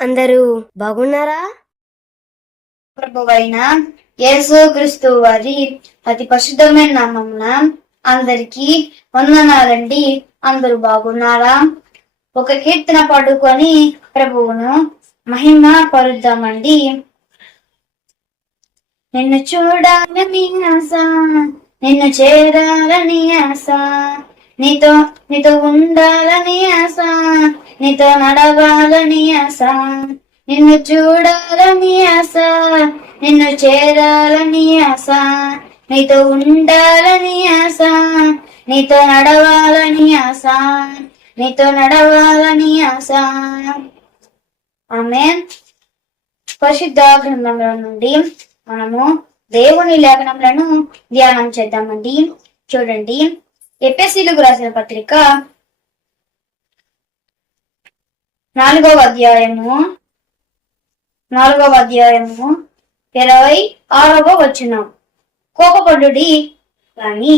అందరూ బాగున్నారా? ప్రభువైన యేసు క్రీస్తు వారి అతి పరిశుద్ధమైన నామమున అందరికి వందనాలండి. అందరూ బాగున్నారా? ఒక కీర్తన పాడుకొని ప్రభువును మహిమ పరుద్దామండి. నిన్ను చూడాలని ఆశ నిన్ను చేరాలని ఆశ నీతో నీతో ఉండాలని ఆశ నీతో నడవాలని ఆశ నిన్ను చూడాలని ఆశ నిన్ను చేరాలని ఆశ నీతో ఉండాలని ఆశ నీతో నడవాలని ఆశ నీతో నడవాలని ఆశ. ఆమె పరిశుద్ధ గ్రంథంలో నుండి మనము దేవుని లేఖనములను ధ్యానం చేద్దామండి. చూడండి. ఎపిఎస్సీలకు రాసిన పత్రిక నాలుగవ అధ్యాయము. నాలుగవ అధ్యాయము ఇరవై ఆరవ వచనం. కోపపడుడి కానీ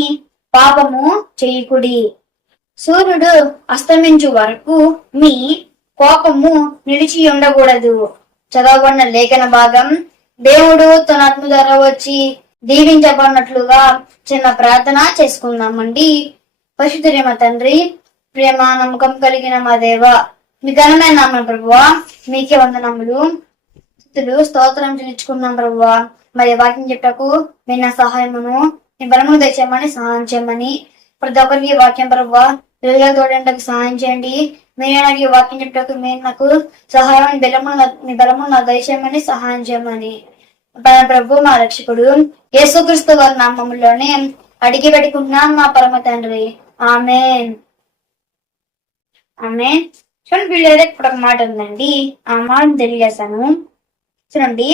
పాపము చేయకుడి. సూర్యుడు అస్తమించు వరకు మీ కోపము నిలిచి ఉండకూడదు. చదవబడిన లేఖన భాగం దేవుడు తన ఆత్మ ద్వారా వచ్చి దీవించబడినట్లుగా చిన్న ప్రార్థన చేసుకుందామండి. పశుధురేమ తండ్రి ప్రేమ నమ్మకం కలిగిన మా దేవ మీ ఘనమైన నామ ప్రభువా మీకే వందనములు. స్థుతులు స్తోత్రం చెల్లించుకున్నాం ప్రభువా. మరి వాక్యం చెప్పకు మీ నా సహాయమును మీ బలము తెచ్చామని సహాయం చేయమని. ప్రతి ఒక్కరికి వాక్యం ప్రభువా వెలుగుగా తోడడానికి సహాయం చేయండి. మీరే నాకు ఈ వాక్యం చెప్పటకు మీరు నాకు సహాయం బలము మీ బలము నా దయచేయమని సహాయం చేయమని. ప్రభు మా రక్షకుడు యేసుక్రీస్తు వారి నామములోనే అడిగి పెట్టుకున్నాం మా పరమ తండ్రి ఆమె ఆమె కానీ వీళ్ళు ఏదో ఇప్పుడు ఒక మాట ఉందండి. ఆ మాట తెలియజేశాను చూడండి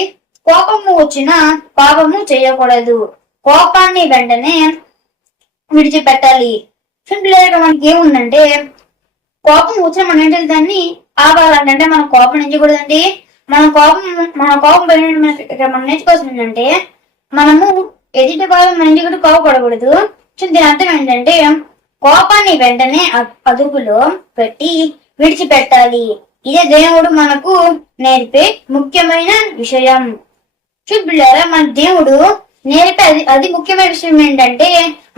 కోపము వచ్చిన పాపము చేయకూడదు. కోపాన్ని వెంటనే విడిచిపెట్టాలి. చూడండి మనకి ఏముందంటే కోపం వచ్చిన మనం ఏంటంటే దాన్ని? ఆపాలంటే అంటే మన కోపం ఎంచకూడదండి మన కోపం మన కోపం పోయిన ఇక్కడ మనం నేర్చుకోవాల్సింది ఏంటంటే మనము ఎదుటి వాళ్ళు మన ఇంటి కూడా కోపపడకూడదు. దీని అర్థం ఏంటంటే కోపాన్ని వెంటనే అదుపులో పెట్టి విడిచిపెట్టాలి. ఇదే దేవుడు మనకు నేర్పే ముఖ్యమైన విషయం. చూపిల్లారా మన దేవుడు నేర్పే అది అది ముఖ్యమైన విషయం ఏంటంటే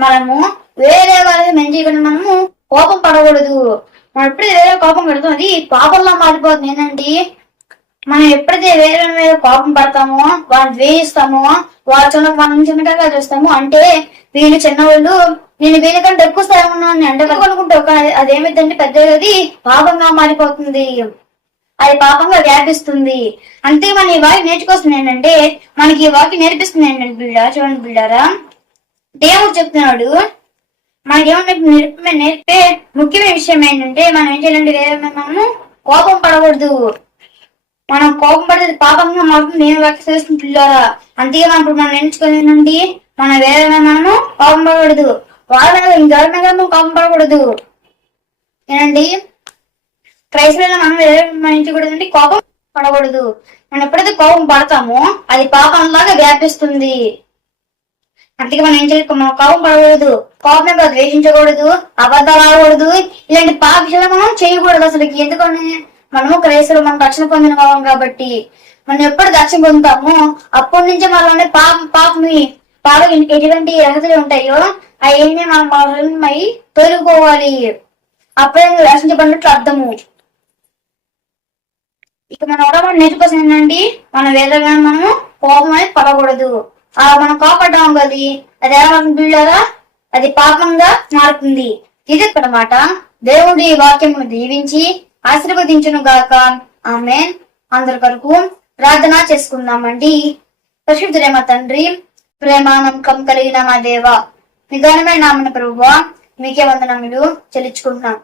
మనము వేరే వాళ్ళకి మంచి మనము కోపం పడకూడదు. మనం ఎప్పుడైతే వేరే కోపం పెడతాం అది పాపంలో మారిపోతుంది. ఏంటంటే మనం ఎప్పుడైతే వేరే మీద కోపం పడతామో వాళ్ళని ద్వేషిస్తామో వాళ్ళ చిన్న మనం చిన్నగా చూస్తాము అంటే వీళ్ళు చిన్నవాళ్ళు నేను వీళ్ళకంటే ఎక్కువ స్థలం ఉన్నాను అంటే ఒక కానీ అదేమిటంటే పెద్దది పాపంగా మారిపోతుంది. అది పాపంగా వ్యాపిస్తుంది. అంతే మన ఈ వాకి నేర్చుకొస్తుంది ఏంటంటే మనకి ఈ వాకి నేర్పిస్తుంది ఏంటంటే బిల్డా చూడండి బిల్డారా దేవుడు చెప్తున్నాడు మనకి ఏమన్నా నేర్పే నేర్పే ముఖ్యమైన విషయం ఏంటంటే మనం ఏం చేయాలంటే వేరే మనము కోపం పడకూడదు. మనం కోపం పడితే పాపంగా మాత్రం నేను వ్యాఖ్య చేస్తుంది పిల్లారా అంతే మనం ఇప్పుడు మనం నేర్చుకునేది మనం వేరే మనము కోపం పడకూడదు. వాళ్ళ మీద ఇంకెవరి మీద మనం ఏనండి? క్రైస్తవులు మనం వేరే కోపం పడకూడదు. మనం ఎప్పుడైతే కోపం పడతామో అది పాపంలాగా వ్యాపిస్తుంది. అందుకే మనం ఏం చేయాలి? మనం కోపం పడకూడదు. కోపం మీద ద్వేషించకూడదు. అబద్ధాలు ఆడకూడదు. ఇలాంటి పాప విషయాలు మనం చేయకూడదు అసలు. ఎందుకని? మనము క్రైస్తవులు మనం రక్షణ పొందిన వాళ్ళం కాబట్టి. మనం ఎప్పుడు రక్షణ పొందుతామో అప్పటి నుంచే మనలోనే పాప పాపమి. బాగా ఎటువంటి అర్హతలు ఉంటాయో అవన్నీ మనం మనమై తొలగిపోవాలి. అప్పుడే నువ్వు రక్షించబడినట్లు అర్థము. ఇక మన ఎవరో నేర్చుకోసం ఏంటంటే మన వేదగా మనము కోపం అనేది పడకూడదు. అలా మనం కోపడ్డాం కదా అది ఎలా బిళ్ళారా అది పాపంగా మారుతుంది. ఇది అనమాట దేవుడి వాక్యం వాక్యమును దీవించి ఆశీర్వదించును గాక. ఆమె అందరి కొరకు ప్రార్థన చేసుకుందామండి. పరిశుద్ధుడే మా తండ్రి ప్రేమానంకం కలిగిన మా దేవ. నిదానమైన నామన ప్రభువ మీకే వందనములు చెల్లించుకుంటున్నాం.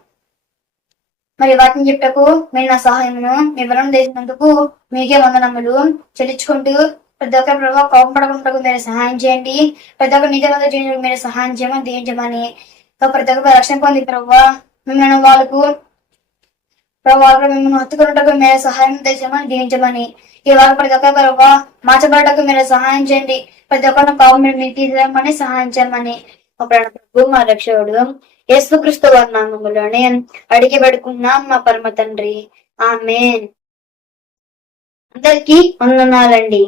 మరి వాటిని చెప్టకు మీరు నా సహాయమును వివరణ చేసినందుకు మీకే వందనములు చెల్లించుకుంటూ ప్రతి ఒక్క ప్రభావ కోపం పడకుండా మీరు సహాయం చేయండి. ప్రతి ఒక్క నిజంగా చేయడానికి మీరు సహాయం చేయమని దేయించమని ప్రతి ఒక్క రక్షణ పొంది ప్రభావ మిమ్మల్ని వాళ్ళకు ప్రభావం మిమ్మల్ని హత్తుకున్నట్టుకు మీరు సహాయం చేసామని దీవించమని. ఈ వారు ప్రతి ఒక్క ప్రభావ మార్చబడటకు మీరు సహాయం చేయండి. ప్రతి ఒక్కరిని పాపం మీరు మీకు తీసుకోమని సహాయం చేయమని. మా ప్రభు మా రక్షకుడు యేసుక్రీస్తు వారి నామములోనే అడిగి పెడుకున్నాం మా పరమ తండ్రి. ఆమెన్. అందరికీ వందనాలండి.